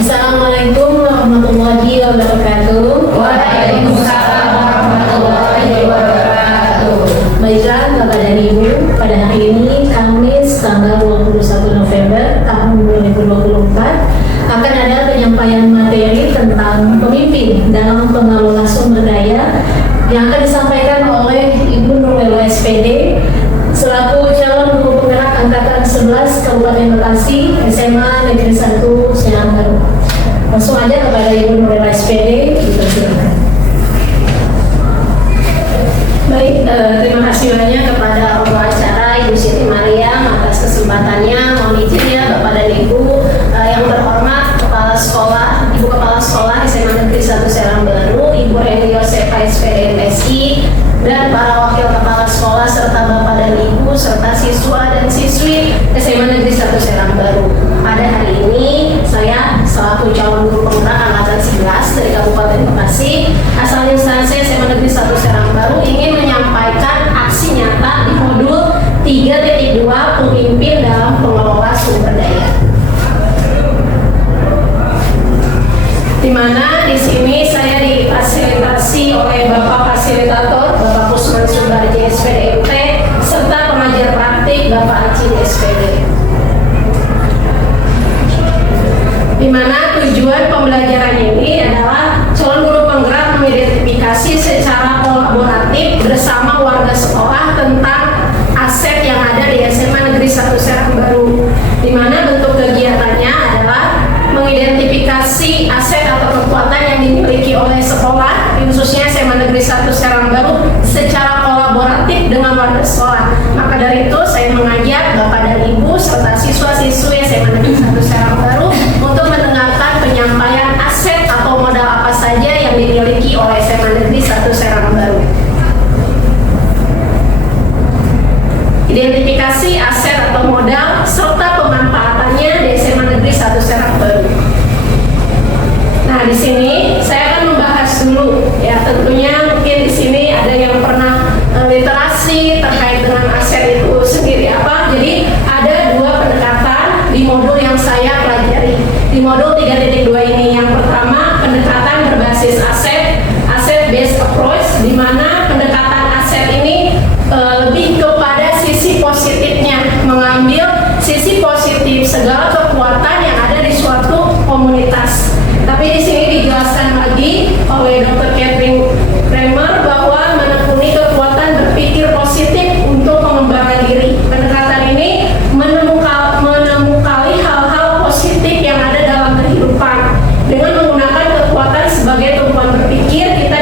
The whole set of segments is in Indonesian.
Assalamualaikum warahmatullahi wabarakatuh. Waalaikumsalam warahmatullahi wabarakatuh. Baiklah Bapak dan Ibu, pada hari ini Kamis tanggal 21 November tahun 2024 akan ada penyampaian materi tentang pemimpin dalam pengelola sumber daya yang akan disampaikan oleh Ibu Nurlela SPD selaku calon guru penggerak angkatan 11 Kabupaten Bekasi SMA Negeri 1 Serang Baru. Langsung aja kepada Ibu Nurlela SPD, dipersilakan. Baik, terima kasih banyak kepada pembawa acara Ibu Siti Mariam atas kesempatannya. Mohon izin ya Bapak dan Ibu yang terhormat Kepala Sekolah, Ibu Kepala Sekolah SMA Negeri 1 Serang Baru, Ibu Reni Yosefa SPD MSI, dan para wakil kepala sekolah serta Bapak dan Ibu serta siswa dan siswi SMA Negeri 1 Serang Baru. Pada hari ini saya selaku calon guru penggerak angkatan 11 dari Kabupaten Bekasi asal instansi SMA Negeri 1 Serang Baru ingin menyampaikan aksi nyata di modul 3.2 pemimpin dalam pengelola sumber daya. Di mana di sini saya difasilitasi oleh Bapak Fasilitator, Bapak Kusman Subarji SPD MT, serta pengajar praktik Bapak Aci SPD. Di mana tujuan pembelajaran ini adalah calon guru penggerak mengidentifikasi secara kolaboratif bersama warga sekolah tentang aset yang ada di SMA Negeri 1 Serang Baru. Di mana bentuk kegiatannya adalah mengidentifikasi aset atau kekuatan yang dimiliki oleh sekolah, khususnya SMA Negeri 1 Serang Baru, secara kolaboratif dengan warga sekolah. Maka dari itu saya mengajak Bapak dan Ibu serta siswa-siswi SMA Negeri 1 Serang Baru untuk mendengarkan penyampaian aset atau modal apa saja yang dimiliki oleh SMA Negeri 1 Serang Baru. Identifikasi aset atau modal serta pemanfaatannya di SMA Negeri 1 Serang Baru. Nah, di sini saya akan membahas dulu ya, tentunya mungkin di sini ada yang pernah literasi terkait dengan aset itu sendiri apa. Jadi ada dua pendekatan di modul yang saya pelajari. Di modul 3.2 ini yang pertama pendekatan berbasis aset, asset based approach, di mana pendekatan aset ini lebih kepada sisi positifnya, mengambil sisi positif segala kekuatan yang ada di suatu komunitas. Tapi di sini dijelaskan lagi oleh Dr. Catherine Kramer bahwa menekuni kekuatan berpikir positif untuk mengembangkan diri. Pendekatan ini menemukan hal-hal positif yang ada dalam kehidupan. Dengan menggunakan kekuatan sebagai tumpuan berpikir, kita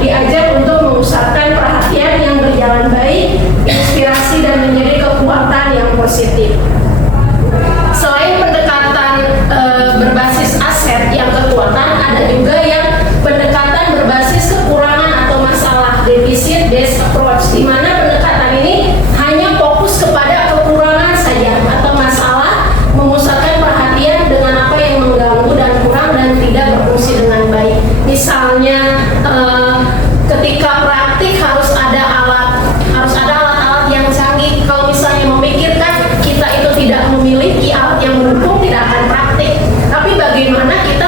diajak untuk mengusahakan perhatian yang berjalan baik, inspirasi dan menjadi kekuatan yang positif. Selain pendekatan berbasis aset yang kekuatan, ada juga yang pendekatan berbasis kekurangan atau masalah, deficit based approach, di mana pendekatan ini hanya fokus kepada kekurangan saja atau masalah, memusatkan perhatian dengan apa yang mengganggu dan kurang dan tidak berfungsi dengan baik. Misalnya ketika praktik harus ada alat-alat yang canggih. Kalau misalnya memikirkan kita itu tidak memiliki alat yang mendukung, tidak akan praktik. Tapi bagaimana kita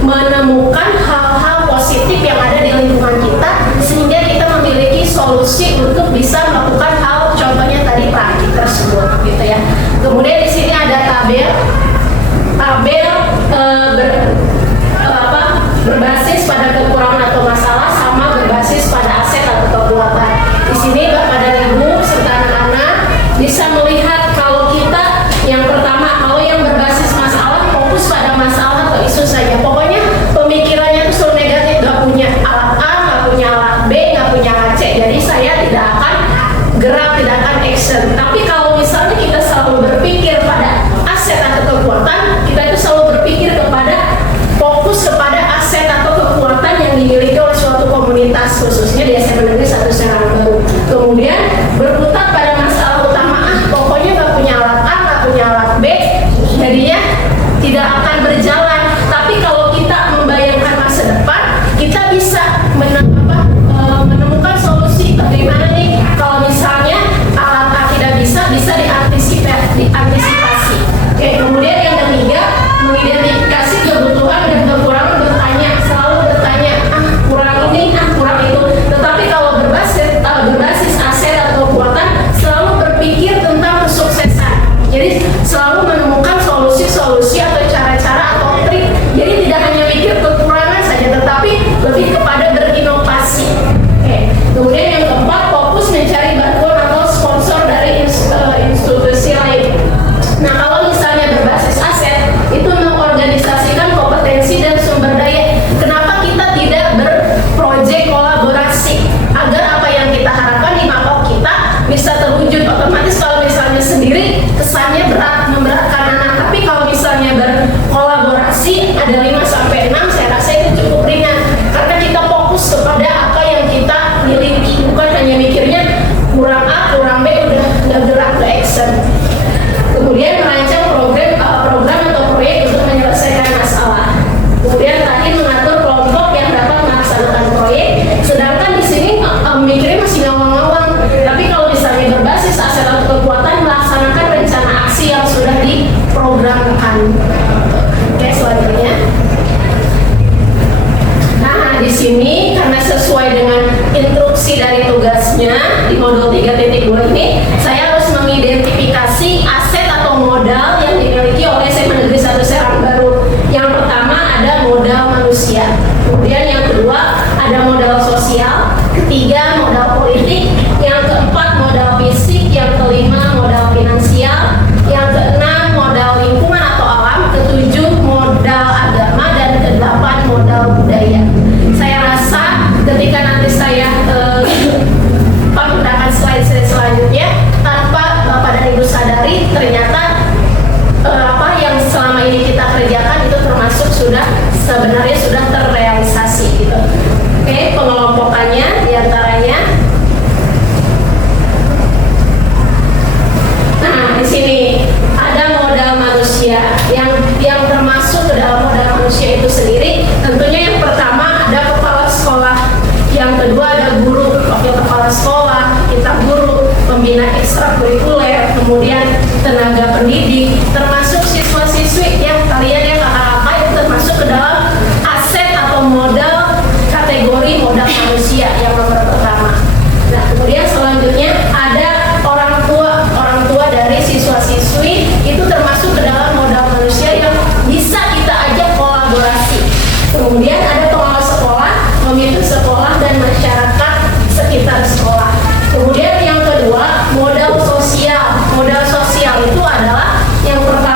menemukan hal-hal positif yang ada di lingkungan kita sehingga kita memiliki solusi untuk bisa melakukan hal, contohnya tadi praktik tersebut, gitu ya. Kemudian di sini ada tabel berbasis pada kekurangan atau masalah sama berbasis pada aset atau kekuatan. Di sini Bapak dan Ibu serta anak-anak bisa melihat kalau kita yang pertama, kalau yang berbasis masalah fokus pada masalah atau isu saja. Pokoknya pemikirannya itu selalu negatif, nggak punya alat A, nggak punya alat B, nggak punya alat C. Jadi saya tidak akan gerak, tidak akan action. Tapi kalau misalnya kita selalu berpikir pada aset atau kekuatan, kita itu selalu berpikir fokus kepada aset atau kekuatan yang dimiliki oleh suatu komunitas, khususnya di SMA Negeri 1 Serang Baru. Kemudian berputar pada masalah utama, pokoknya nggak punya alat A, nggak punya alat B, jadinya tidak akan berjalan. Tapi kalau kita membayangkan masa depan, kita bisa menemukan solusi. Bagaimana nih kalau misalnya alat A tidak bisa diantisipasi. Oke, kemudian yang ketiga, mengidentifikasi kolaborasi ada 5 sampai 6, saya rasa itu cukup ringan karena kita fokus kepada apa yang kita miliki, bukan hanya mikirnya kurang A, kurang B, udah nggak gerak ke action. Kemudian merancang program atau proyek untuk menyelesaikan masalah. Kemudian tadi mengatur kelompok yang dapat melaksanakan proyek, sedangkan di sini mikirnya masih ngawang-ngawang. Tapi kalau misalnya berbasis aset atau kekuatan, melaksanakan rencana aksi yang sudah diprogramkan. Oke, selanjutnya. Nah, di sini karena sesuai dengan instruksi dari tugasnya di modul 3.2 ini, saya harus mengidentifikasi aset atau modal yang dimiliki oleh SMA Negeri 1 Serang Baru. Yang pertama ada modal manusia, kemudian yang kedua ada modal sosial, ketiga modal politik, yang keempat modal fisik, yang kelima modal finansial, yang keenam modal lingkungan atau alam, ketujuh modal agama, dan kedelapan modal budaya. Saya rasa ketika nanti saya menggunakan slide selanjutnya, tanpa Bapak dan Ibu sadari ternyata apa yang selama ini kita kerjakan itu termasuk sebenarnya sudah terrealisasi gitu. Oke, pengelompokannya diantaranya. Nah, di sini ada modal manusia yang termasuk ke dalam modal manusia itu sendiri. Tentunya yang pertama ada kepala sekolah, yang kedua ada guru, wakil kepala sekolah, kita guru, pembina ekstrakurikuler, kemudian tenaga pendidik, termasuk siswa-siswi yang kalian yang kakak-kakak itu termasuk ke dalam aset atau modal kategori modal manusia yang nomor pertama. Nah, kemudian selanjutnya ada orang tua dari siswa-siswi itu termasuk ke dalam modal manusia yang bisa kita ajak kolaborasi. Kemudian ada pengelola sekolah, pemimpin sekolah, dan masyarakat sekitar sekolah. Kemudian yang kedua modal sosial. Modal sosial itu adalah yang pertama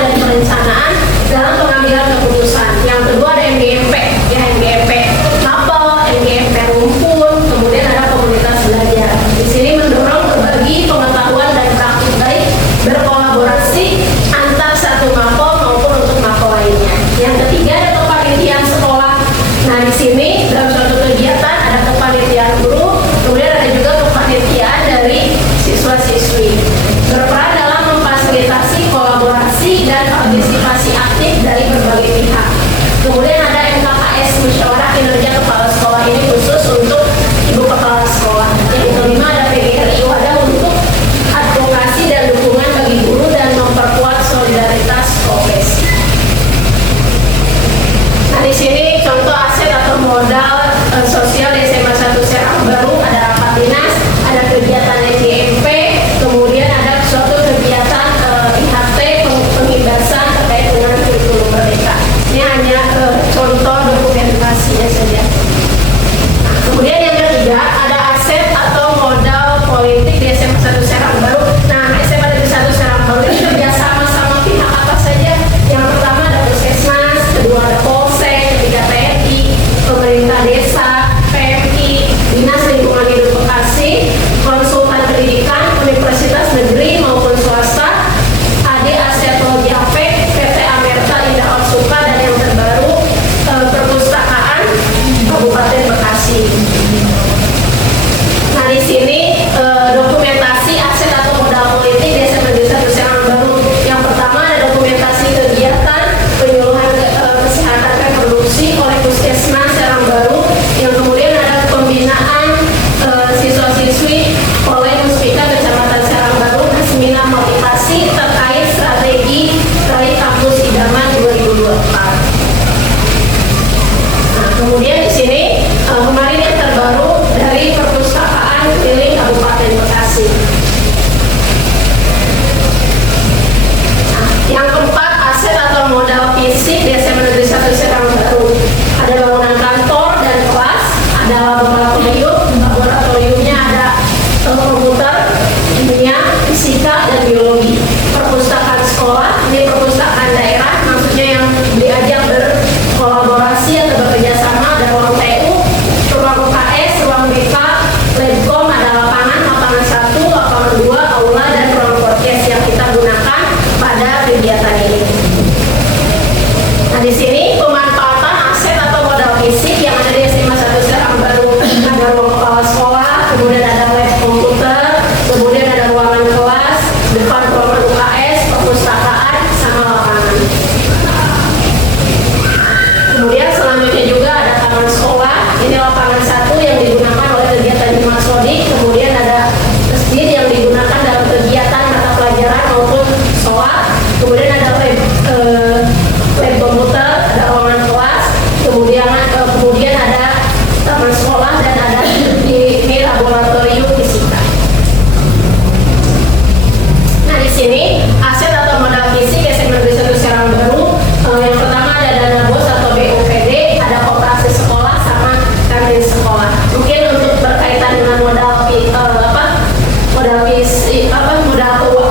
dan perencanaan dalam pengambilan keputusan. Yang kedua ada MGMP, ya MGMP mapel, MGMP rumpun, kemudian ada komunitas belajar. Di sini mendorong berbagi pengetahuan dan praktik baik, berkolaborasi antar satu mapel maupun untuk mapel lainnya. Yang ketiga ada kepanitiaan sekolah. Nah di sini dalam suatu kegiatan ada kepanitiaan guru, kemudian ada juga kepanitiaan dari siswa-siswi. Berperan dalam memfasilitasi kolaborasi dan partisipasi aktif dari berbagai pihak. Kemudian ada MKKS, musyawarah kinerja kepala sekolah, ini khusus untuk ibu kepala sekolah. Yang kelima ada PGRI, wadah untuk advokasi dan dukungan bagi guru dan memperkuat solidaritas profesi. Nah di sini contoh aset atau modal sosial di SMA 1 Serang Baru, ada rapat dinas, ada kegiatan MGMP, kemudian ada suatu kegiatan IHT penghibasan terkait dengan kurikulum merdeka. Ini hanya contoh dokumentasinya saja. Nah, kemudian yang ketiga ada aset atau modal politik di SMA 1 Serang Baru. Nah SMA 1 Serang Baru ini kerjasama sama pihak apa saja? Yang pertama ada Puskesmas, kedua ada Polsek, ketiga TNI, pemerintah desa, PMI, Dinas Lingkungan Hidup Bekasi, konsultan pendidikan, universitas negeri maupun swasta, AD Aseto Jape, PT Amerta Indah Orsuka, dan yang terbaru perpustakaan Kabupaten Bekasi. Nah di sini dokumentasi aset atau modal politik di SMA 1 Serang Baru. Yang pertama ada dokumentasi kegiatan penyuluhan kesehatan reproduksi oleh Puskesmas Serang Baru. Yang kemudian ada pembinaan siswa-siswi oleh Muspika Kecamatan Serang Baru, seminar motivasi terkait strategi raih kampus idaman 2024. Nah, kemudian di sini kemarin yang terbaru dari perpustakaan keliling Kabupaten Bekasi. Nah, yang keempat aset atau modal fisik di SMA Negeri 1 Serang Baru. Ada bangunan kantor dan kelas, ada laboratoriumnya ada komputer, kimia, fisika, dan biologi. Perpustakaan sekolah, ini perpustakaan daerah, maksudnya yang diajak berkolaborasi atau bekerja sama. Ada ruang TU, ruang UKS, ruang BK, Labcom, ada lapangan 1, lapangan 2, aula, dan ruang podcast yang kita gunakan pada kegiatan ini. Nah di sini pemanfaatan aset atau modal fisik yang ada di SMA 1 Serang Baru. Ada ruang kepala sekolah, kemudian ada lab komputer, kemudian ada ruangan kelas, depan ruangan UKS, perpustakaan, sama lapangan. Kemudian selanjutnya juga ada taman sekolah. Ini lapangan 1 yang digunakan oleh kegiatan Jumat Sodik. Kemudian ada masjid yang digunakan dalam kegiatan mata pelajaran maupun sholat. Kemudian ada lab komputer, ada ruangan kelas. Kemudian ada taman sekolah dan ada ini laboratorium fisika. Nah di sini aset atau modal fisik SMA Negeri 1 Serang Baru. Yang pertama ada dana bos atau BUPD, ada koperasi sekolah sama kantin sekolah. Mungkin untuk berkaitan dengan modal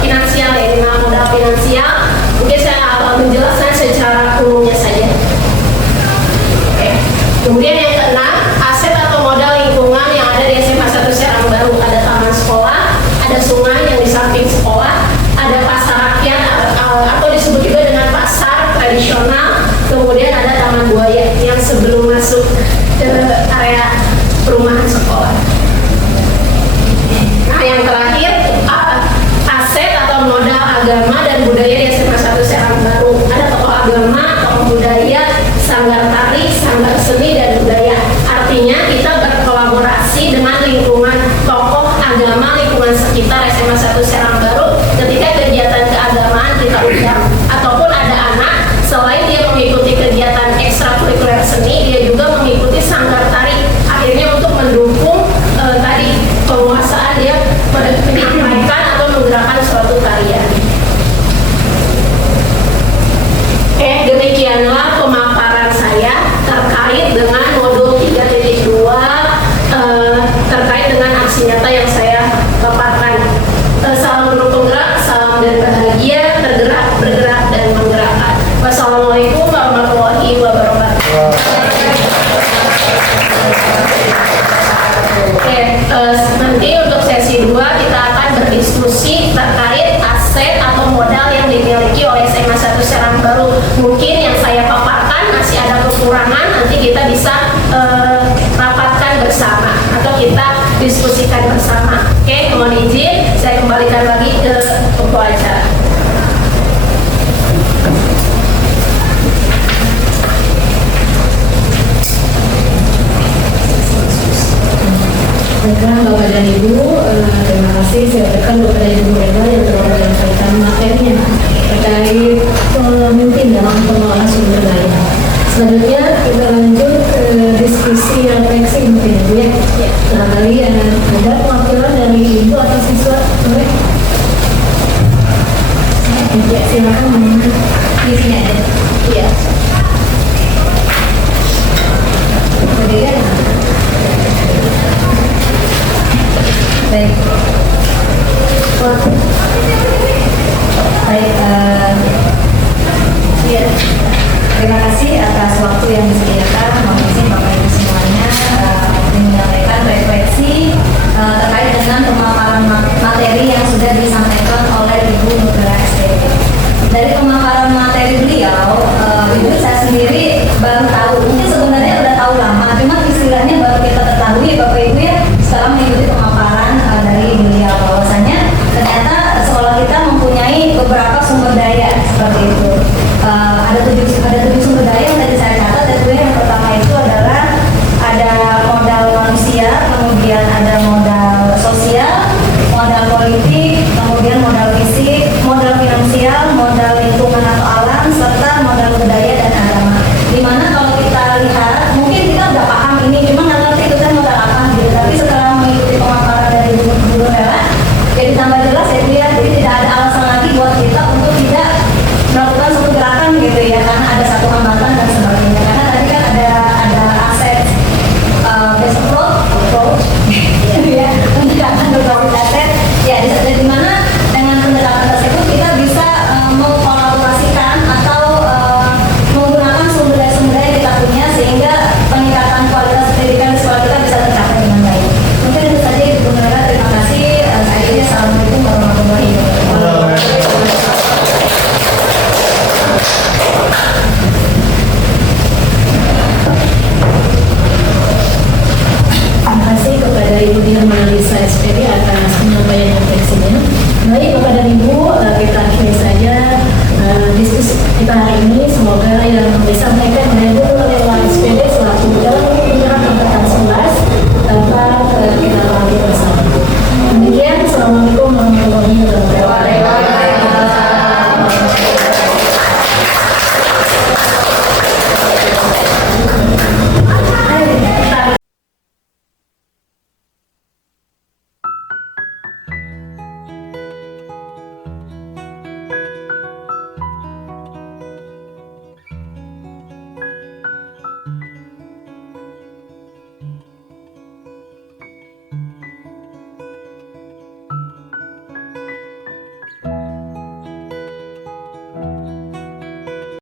finansial ya, dengan modal finansial, mungkin saya mungkin yang saya paparkan masih ada kekurangan, nanti kita bisa rapatkan bersama atau kita diskusikan bersama. Oke, mohon izin saya kembalikan lagi ke pokok acara. Baiklah Bapak dan Ibu, terima kasih saya berikan kepada Ibu Eva yang telah menyampaikan materinya terkait pemimpin dalam pengelolaan sumber daya. Selanjutnya kita lanjut ke diskusi refleksi mungkin Ibu ya. Nah, kali ada perwakilan dari Ibu atau siswa, boleh? Ya, silakan di sini ada. Iya. Kemudian baik. Baik, ya. Terima kasih atas waktu yang disediakan. Mohon izin Bapak Ibu semuanya menyampaikan refleksi terkait dengan pemaparan materi yang sudah disampaikan oleh Ibu Nugra SPP. Dari pemaparan materi beliau, Ibu saya sendiri baru tahu, mungkin sebenarnya udah tahu lama, cuma istilahnya baru kita ketahui Bapak Ibu ya setelah mengikuti pemaparan dari beliau, bahwasanya ternyata sekolah kita mempunyai beberapa sumber daya seperti itu. Ada tujuh sumber daya yang tadi saya catat. Tentunya yang pertama itu adalah ada modal manusia, kemudian ada modal sosial, modal politik, kemudian modal fisik, modal finansial, modal lingkungan atau alam,